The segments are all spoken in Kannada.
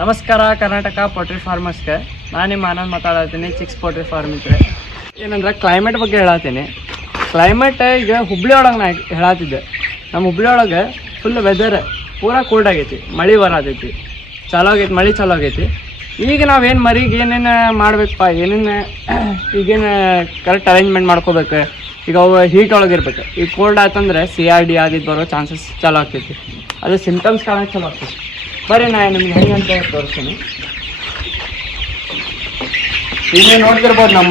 ನಮಸ್ಕಾರ ಕರ್ನಾಟಕ ಪೋಲ್ಟ್ರಿ ಫಾರ್ಮರ್ಸ್ಗೆ ನಾನು ನಿಮ್ಮ ಆನಂದ್ ಮಾತಾಡತ್ತೀನಿ ಚಿಕ್ಸ್ ಪೋಲ್ಟ್ರಿ ಫಾರ್ಮ್ ಇದ್ರೆ ಏನಂದ್ರೆ ಕ್ಲೈಮೇಟ್ ಬಗ್ಗೆ ಹೇಳತ್ತೀನಿ. ಕ್ಲೈಮೇಟ್ ಈಗ ಹುಬ್ಳಿ ಒಳಗೆ ನಾ ಹೇಳತ್ತಿದ್ದೆ. ನಮ್ಮ ಹುಬ್ಳಿ ಒಳಗೆ ಫುಲ್ ವೆದರ್ ಪೂರಾ ಕೋಲ್ಡ್ ಆಗೈತಿ, ಮಳೆ ಬರತೈತಿ, ಚಾಲೋ ಆಗೈತಿ, ಮಳೆ ಚಾಲೋ ಆಗೈತಿ. ಈಗ ನಾವೇನು ಮರಿಗೆ ಏನೇನು ಮಾಡ್ಬೇಕಪ್ಪ, ಏನೇನು ಈಗೇನು ಕರೆಕ್ಟ್ ಅರೇಂಜ್ಮೆಂಟ್ ಮಾಡ್ಕೋಬೇಕು. ಈಗ ಅವು ಹೀಟ್ ಒಳಗಿರ್ಬೇಕು. ಈಗ ಕೋಲ್ಡ್ ಆಯ್ತಂದ್ರೆ CRD ಆದಿದ್ದು ಬರೋ ಚಾನ್ಸಸ್ ಚಾಲೋ ಆಗ್ತೈತಿ. ಅದು ಸಿಂಟಮ್ಸ್ ಕಾಣಕ್ಕೆ ಚಾಲೋ ಆಗ್ತೈತಿ. ಬರ್ರಿ ನಾ ನಿಮ್ಗೆ ಹೆಂಗೆ ಅಂತ ತೋರಿಸ್ತೀನಿ. ಈಗ ನೋಡ್ತಿರ್ಬೋದು ನಮ್ಮ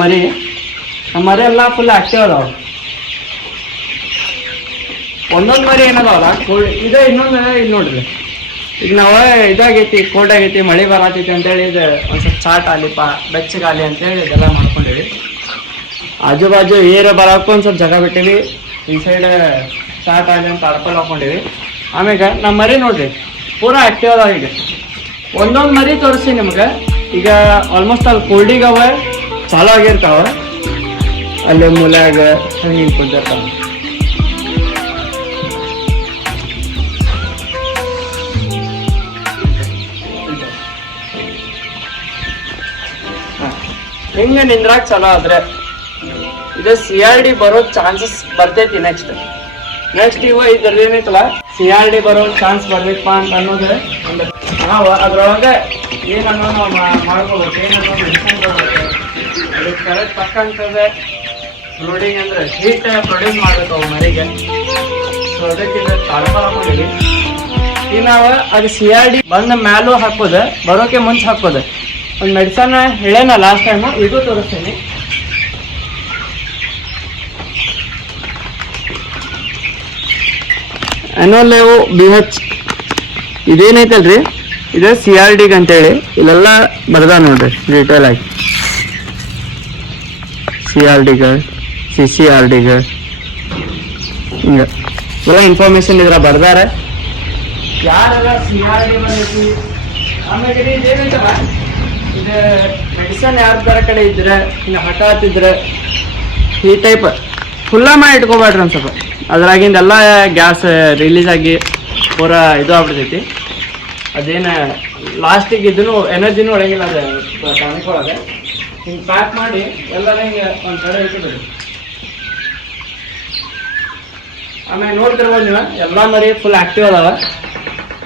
ಮರಿ ಎಲ್ಲ ಫುಲ್ ಆಕ್ಟಿವ್ ಅದಾವ. ಒಂದೊಂದು ಮರಿ ಏನದಾವಲ್ಲ ಕೋಲ್ಡ್ ಇದೆ. ಇನ್ನೊಂದು ಇಲ್ಲಿ ನೋಡ್ರಿ, ಈಗ ನಾವು ಇದಾಗೈತಿ, ಕೋಲ್ಡ್ ಆಗೈತಿ, ಮಳೆ ಬರತೈತಿ ಅಂತೇಳಿ ಇದು ಒಂದು ಸ್ವಲ್ಪ ಚಾಟ್ ಆಲಿಪ್ಪ ಬೆಚ್ಚಗಾಲಿ ಅಂತೇಳಿ ಇದೆಲ್ಲ ಮಾಡ್ಕೊಂಡಿವಿ. ಆಜು ಬಾಜು ಏರ್ ಬರೋಕ್ಕೂ ಒಂದು ಸ್ವಲ್ಪ ಜಾಗ ಬಿಟ್ಟಿವಿ. ಈ ಸೈಡ್ ಚಾಟ್ ಆಲಿ ಅಂತ ಅಡ್ಕೊಂಡು ಹಾಕೊಂಡಿವಿ. ಆಮ್ಯಾಗ ನಮ್ಮ ಮರಿ ನೋಡ್ರಿ ಪೂರಾ ಆಕ್ಟಿವ್ ಅದಾವ. ಈಗ ಒಂದೊಂದು ಮರಿ ತೋರಿಸಿ ನಿಮ್ಗೆ. ಈಗ ಆಲ್ಮೋಸ್ಟ್ ಅಲ್ಲಿ ಕೋಲ್ಡಿಗೆ ಅವ ಚಾಲೋ ಆಗಿರ್ತಾವ, ಅಲ್ಲಿ ಮೂಲ್ಯಾಗ ಹಿಂಗೆ ಕುಂತಿರ್ತಾವ. ಹಿಂಗೆ ನಿಂದ್ರಾಗ ಚಲೋ ಆದ್ರೆ ಇದು CRD ಬರೋ ಚಾನ್ಸಸ್ ಬರ್ತೈತಿ. ನೆಕ್ಸ್ಟ್ ಇವ ಇದ್ರದ್ದು ಏನೈತಲ್ಲ CRD ಬರೋ ಚಾನ್ಸ್ ಬರ್ಬೇಕಪ್ಪ ಅಂತ ಅನ್ನೋದು ಒಂದು ನಾವು ಅದ್ರೊಳಗೆ ಏನನ್ನೋ ನಾವು ಮಾಡ್ಕೋಬೇಕು, ಏನನ್ನೋ ಮೆಡಿಸಿನ್ ಕೊಡ್ಬೇಕು. ಅದಕ್ಕೆ ಕರೆಕ್ಟ್ ತಕ್ಕಂಥದ್ದೇ ಬ್ರೂಡಿಂಗ್ ಅಂದ್ರೆ ಹೀಟ್ ಪ್ರೊಡ್ಯೂಸ್ ಮಾಡ್ಬೇಕು ಅವು ಮರಿಗೆ. ಸೊ ಅದಕ್ಕೆ ಇದು ತಾಳ್ಪಾಲ ಮಾಡಿದ್ವಿ. ಈಗ ನಾವು ಅದು CRD ಬಂದ ಮ್ಯಾಲೂ ಹಾಕೋದು, ಬರೋಕೆ ಮುಂಚೆ ಹಾಕೋದು ಒಂದು ಮೆಡಿಸನ್ ಹೇಳೇನ ಲಾಸ್ಟ್ ಟೈಮು, ಇದು ತೋರಿಸ್ತೀನಿ. ಅನೋಲೇವು BH ಇದೇನೈತಲ್ರಿ, ಇದು CRDಗೆ ಅಂತೇಳಿ ಇಲ್ಲೆಲ್ಲ ಬರ್ದ ನೋಡ್ರಿ ಡೀಟೇಲ್ ಆಗಿ. CRDಗೆ, CCRDಗೆ ಹಿಂಗೆ ಎಲ್ಲ ಇನ್ಫಾರ್ಮೇಶನ್ ಇದ್ರ ಬರ್ದಾರೆ. ಯಾರೆಲ್ಲ CRD ಬಂದೈತಿ. ಆಮೇಲೆ ಇದೇನೈತಲ್ಲ, ಇದು ಮೆಡಿಸನ್ ಯಾರ್ದಾರ ಕಡೆ ಇದ್ರೆ ಇನ್ನು ಹಠಾತಿದ್ರೆ ಈ ಟೈಪ್ ಫುಲ್ಲ ಮಾಡಿ ಇಟ್ಕೋಬೇಡ್ರಿ ಒಂದು ಸ್ವಲ್ಪ. ಅದ್ರಾಗಿಂದೆಲ್ಲ ಗ್ಯಾಸ್ ರಿಲೀಸ್ ಆಗಿ ಪೂರಾ ಇದು ಆಗ್ಬಿಡ್ತೈತಿ. ಅದೇನು ಲಾಸ್ಟಿಗೆ ಇದನ್ನು ಎನರ್ಜಿನೂ ಒಳಗಿಲ್ಲ ಅದು ಟಾನಿಕ್ ಒಳಗೆ. ಹಿಂಗೆ ಪ್ಯಾಕ್ ಮಾಡಿ ಎಲ್ಲರೂ ಹಿಂಗೆ ಒಂದು ಕಡೆ ಇಟ್ಬಿಡ್ರಿ. ಆಮೇಲೆ ನೋಡ್ತಿರ್ಬೋದು ನೀವು ಎಲ್ಲ ಮರಿ ಫುಲ್ ಆ್ಯಕ್ಟಿವ್ ಅದಾವ.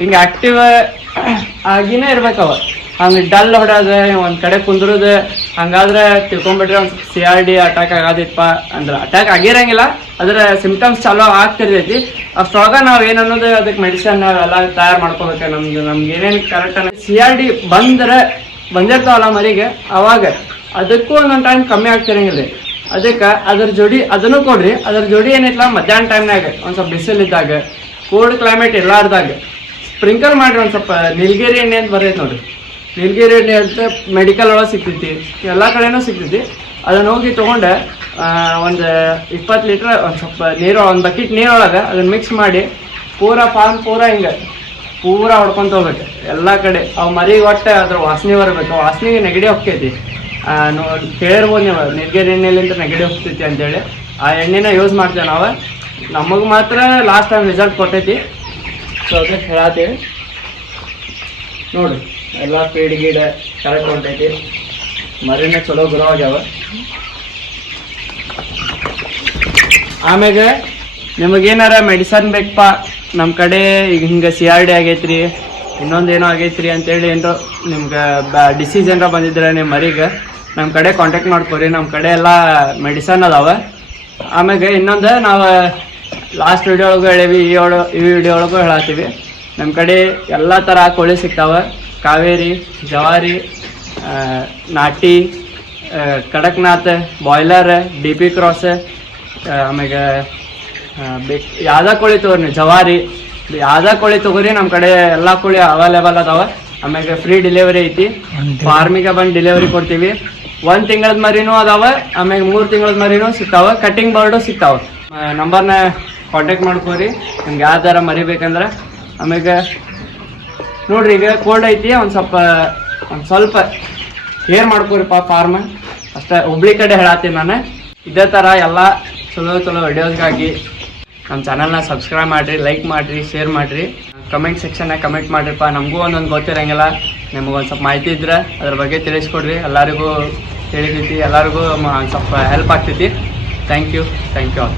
ಹಿಂಗೆ ಆ್ಯಕ್ಟಿವ್ ಆಗಿನೇ ಇರ್ಬೇಕವ. ಹಂಗೆ ಡಲ್ ಹೊಡೋದು, ಒಂದು ಕಡೆ ಕುಂದ್ರದು ಹಂಗಾದ್ರೆ ತಿಳ್ಕೊಂಬಿಟ್ರೆ ಒಂದು CRD ಅಟ್ಯಾಕ್ ಆಗೋದಿತ್ತಪ್ಪ ಅಂದ್ರೆ ಅಟ್ಯಾಕ್ ಆಗಿರಂಗಿಲ್ಲ, ಅದರ ಸಿಂಪ್ಟಮ್ಸ್ ಚಾಲೋ ಆಗ್ತಿರ್ತೈತಿ. ಅಷ್ಟೊಳಗ ನಾವು ಏನು ಅನ್ನೋದು ಅದಕ್ಕೆ ಮೆಡಿಸಿನ್ ನಾವೆಲ್ಲ ತಯಾರು ಮಾಡ್ಕೋಬೇಕು. ನಮ್ಗೆ ಏನೇನು ಕರೆಕ್ಟ್ CRD ಬಂದಿರ್ತಾವಲ್ಲ ಮರಿಗೆ, ಅವಾಗ ಅದಕ್ಕೂ ಒಂದೊಂದು ಟೈಮ್ ಕಮ್ಮಿ ಆಗ್ತಿರಂಗಿಲ್ಲ. ಅದಕ್ಕೆ ಅದ್ರ ಜೋಡಿ ಅದನ್ನು ಕೊಡ್ರಿ. ಅದ್ರ ಜೋಡಿ ಏನೈತಲ್ಲ ಮಧ್ಯಾಹ್ನ ಟೈಮ್ನಾಗ ಒಂದು ಸ್ವಲ್ಪ ಬಿಸಿಲಿದ್ದಾಗ, ಕೋಲ್ಡ್ ಕ್ಲೈಮೇಟ್ ಇರ್ಲಾರ್ದಾಗ ಸ್ಪ್ರಿಂಕಲ್ ಮಾಡಿರಿ. ಒಂದು ಸ್ವಲ್ಪ ನೀಲಗಿರಿ ಎಣ್ಣೆ ಅಂತ ಬರ್ತೈತೆ ನೋಡ್ರಿ. ನೀಲಗಿರಿ ಎಣ್ಣೆ ಅಂತ ಮೆಡಿಕಲ್ ಒಳಗೆ ಸಿಗ್ತೈತಿ, ಎಲ್ಲ ಕಡೆನೂ ಸಿಗ್ತೈತಿ. ಅದನ್ನು ಹೋಗಿ ತೊಗೊಂಡು ಒಂದು 20 ಲೀಟ್ರ್ ಒಂದು ಸ್ವಲ್ಪ ನೀರು, ಒಂದು ಬಕೆಟ್ ನೀರೊಳಗೆ ಅದನ್ನು ಮಿಕ್ಸ್ ಮಾಡಿ ಫಾರ್ಮ್ ಪೂರಾ ಹಿಂಗೆ ಪೂರಾ ಹೊಡ್ಕೊಂತ ಹೋಗ್ಬೇಕು ಎಲ್ಲ ಕಡೆ. ಅವು ಮರಿಗೆ ಒಟ್ಟು ಅದ್ರ ವಾಸನೆ ಬರಬೇಕು. ವಾಸನೆಗೆ ನೆಗಡಿ ಹೋಗ್ತೈತಿ. ಕೇಳಿರ್ಬೋದು ನೀವು, ನೀಲಗಿರಿ ಎಣ್ಣೆಲಿಂದ ನೆಗಡಿ ಹೋಗ್ತೈತಿ ಅಂತೇಳಿ. ಆ ಎಣ್ಣೆನ ಯೂಸ್ ಮಾಡ್ತೇವೆ ನಾವು. ನಮಗೆ ಮಾತ್ರ ಲಾಸ್ಟ್ ಟೈಮ್ ರಿಸಲ್ಟ್ ಕೊಟ್ಟೈತಿ. ಸೊ ಅದಕ್ಕೆ ಹೇಳತ್ತೀವಿ ನೋಡಿರಿ. ಎಲ್ಲ ಫೀಡ್ ಗೀಡ್ ಕರೆಕ್ಟ್ ಹೊಂಟೈತಿ, ಮರಿನ ಚಲೋ ಗ್ರೋ ಆಗ್ಯಾವ. ಆಮ್ಯಾಗ ನಿಮಗೇನಾರ ಮೆಡಿಸನ್ ಬೇಕಪ್ಪ ನಮ್ಮ ಕಡೆ, ಈಗ ಹಿಂಗೆ CRD ಆಗೈತ್ರಿ, ಇನ್ನೊಂದೇನೋ ಆಗೈತ್ರಿ ಅಂತೇಳಿ ಏನೋ ನಿಮ್ಗೆ ಡಿಸೀಸ್ ಏನಾರ ಬಂದಿದ್ರೆ ನಿಮ್ಮ ಮರಿಗೆ ನಮ್ಮ ಕಡೆ ಕಾಂಟ್ಯಾಕ್ಟ್ ಮಾಡ್ಕೊರಿ. ನಮ್ಮ ಕಡೆ ಎಲ್ಲ ಮೆಡಿಸನ್ ಅದಾವ. ಆಮ್ಯಾಗ ಇನ್ನೊಂದು ನಾವು ಲಾಸ್ಟ್ ವಿಡಿಯೋ ಒಳಗೂ ಹೇಳೀವಿ, ಈ ವಿಡಿಯೋ ಒಳಗೂ ಹೇಳತ್ತೀವಿ. ನಮ್ಮ ಕಡೆ ಎಲ್ಲ ಥರ ಕೋಳಿ ಸಿಗ್ತಾವೆ. ಕಾವೇರಿ, ಜವಾರಿ, ನಾಟಿ, ಕಡಕ್ನಾಥ್, ಬಾಯ್ಲರ್, DP ಕ್ರಾಸ್, ಆಮ್ಯಾಗ ಯಾವ್ದಾ ಕೋಳಿ ತೊಗೊರಿ ನೀವು, ಜವಾರಿ ಯಾವ್ದಾ ಕೋಳಿ ತೊಗೊರಿ. ನಮ್ಮ ಕಡೆ ಎಲ್ಲ ಕೋಳಿ ಅವೈಲೇಬಲ್ ಅದಾವ. ಆಮ್ಯಾಗ ಫ್ರೀ ಡೆಲಿವರಿ ಐತಿ. ಫಾರ್ಮಿಗೆ ಬಂದು ಡೆಲಿವರಿ ಕೊಡ್ತೀವಿ. 1 ತಿಂಗಳದ ಮರಿನೂ ಅದಾವ, ಆಮ್ಯಾಗ 3 ತಿಂಗಳದ ಮರಿನೂ ಸಿಗ್ತಾವ. ಕಟ್ಟಿಂಗ್ ಬರ್ಡು ಸಿಗ್ತಾವ. ನಂಬರ್ನ ಕಾಂಟ್ಯಾಕ್ಟ್ ಮಾಡ್ಕೋರಿ ನಿಮ್ಗೆ ಯಾವ್ದಾರ ಮರಿ ಬೇಕಂದ್ರೆ. ಆಮ್ಯಾಗ ನೋಡ್ರಿ, ಈಗ ಕೋಲ್ಡ್ ಐತಿ, ಒಂದು ಸ್ವಲ್ಪ ಕೇರ್ ಮಾಡ್ಕೋರಿಪ್ಪ ಫಾರ್ಮ್ ಅಷ್ಟೇ. ಹುಬ್ಳಿ ಕಡೆ ಹೇಳತ್ತೀನಿ ನಾನು. ಇದೇ ಥರ ಎಲ್ಲ ಚಲೋ ವಿಡಿಯೋಸ್ಗಾಗಿ ನಮ್ಮ ಚಾನಲ್ನ ಸಬ್ಸ್ಕ್ರೈಬ್ ಮಾಡಿರಿ, ಲೈಕ್ ಮಾಡಿರಿ, ಶೇರ್ ಮಾಡಿರಿ. ಕಮೆಂಟ್ ಸೆಕ್ಷನ್ನಾಗ ಕಮೆಂಟ್ ಮಾಡಿರಪ್ಪ. ನಮಗೂ ಒಂದೊಂದು ಗೊತ್ತಿರಂಗಿಲ್ಲ, ನಿಮಗೊಂದು ಸ್ವಲ್ಪ ಮಾಹಿತಿ ಇದ್ರೆ ಅದ್ರ ಬಗ್ಗೆ ತಿಳಿಸ್ಕೊಡ್ರಿ. ಎಲ್ಲರಿಗೂ ತಿಳಿತೈತಿ, ಎಲ್ಲರಿಗೂ ಸ್ವಲ್ಪ ಹೆಲ್ಪ್ ಆಗ್ತೈತಿ. Thank you all.